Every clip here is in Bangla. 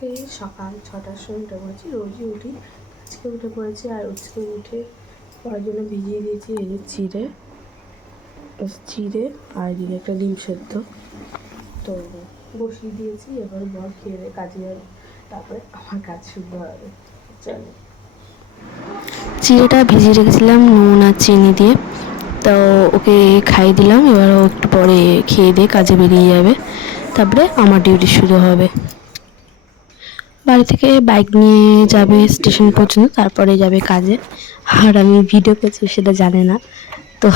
আজকে সকাল 6টার সময় উঠে পড়েছি, রোজই উঠি, আজকে উঠে পড়েছি। আর আজকে উঠে পড়ার জন্য ভিজিয়ে দিয়েছি এই যে চিড়ে আর এদিকে একটা ডিম সেদ্ধ তো বসিয়ে দিয়েছি। এবার বর খেয়ে দিয়ে কাজে যাবে, তারপরে আমার কাজ শুরু হবে। চলো, চিড়েটা ভিজিয়ে রেখেছিলাম নুন আর চিনি দিয়ে, তো ওকে খাইয়ে দিলাম। এবার ও একটু পরে খেয়ে দিয়ে কাজে বেরিয়ে যাবে, তারপরে আমার ডিউটি শুরু হবে। বাড়ি থেকে বাইক নিয়ে যাবে স্টেশন পর্যন্ত, তারপরে যাবে কাজে। আর আমি ভিডিও করছি সেটা জানে না, তো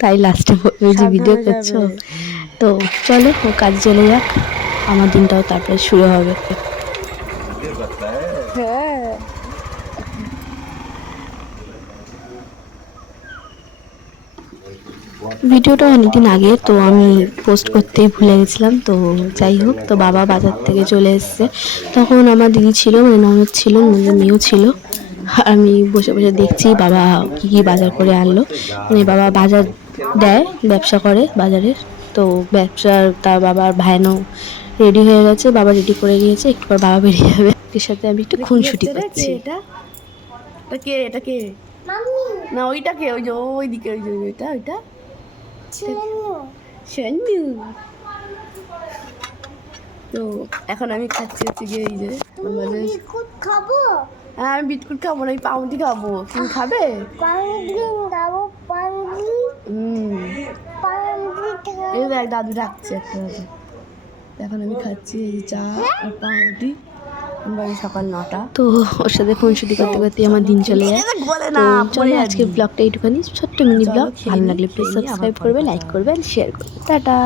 তাই লাস্টে বলবে যে ভিডিও সাবধানে করছো। যাবে। তো চলো, ও কাজে চলে যাক, আমার দিনটাও তারপরে শুরু হবে। হ্যাঁ, ভিডিওটা অনেকদিন আগে, তো আমি পোস্ট করতেই ভুলে গেছিলাম। তো যাই হোক, তো বাবা বাজার থেকে চলে এসছে, তখন আমার দিদি ছিল, মানে ননদ ছিল, ননদের মেয়েও ছিল। আমি বসে বসে দেখছি বাবা কি কি বাজার করে আনলো। মানে বাবা বাজার দেয়, ব্যবসা করে বাজারের। তো ব্যবসার তার বাবার ভাইনও রেডি হয়ে গেছে, বাবা রেডি করে গিয়েছে, একটু পর বাবা বেরিয়ে যাবে। এর সাথে আমি একটু কি খুনসুটি হচ্ছে রে? কে করছি। এটা? এটা কে? না, ওইটা কে? ওই যে ওইদিকে, ওই যে ওইটা শানু। তো এখন আমি খাচ্ছি হচ্ছে গিয়ে এই যে বিস্কুট খাবো। হ্যাঁ, আমি বিস্কুট খাবো না, আমি পাউরুটি খাবো। তুমি খাবে? পাউরুটি খাবো, পাউরুটি পাউরুটি এই দেখ, দাদু ডাকছে একটা দাদু। এখন আমি খাচ্ছি এই চা আর পাউরুটি। সকাল 9টা। তো ওর সাথে খুনসুটি করতে করতে আমার দিন চলে যায়। বলে তো না, চলো, আজকে ব্লগটা এইটুখানি, ছোট্ট মিনি ব্লগ। ভালো লাগলে প্লিজ সাবস্ক্রাইব করবে, লাইক করবে আর শেয়ার করবে। টাটা।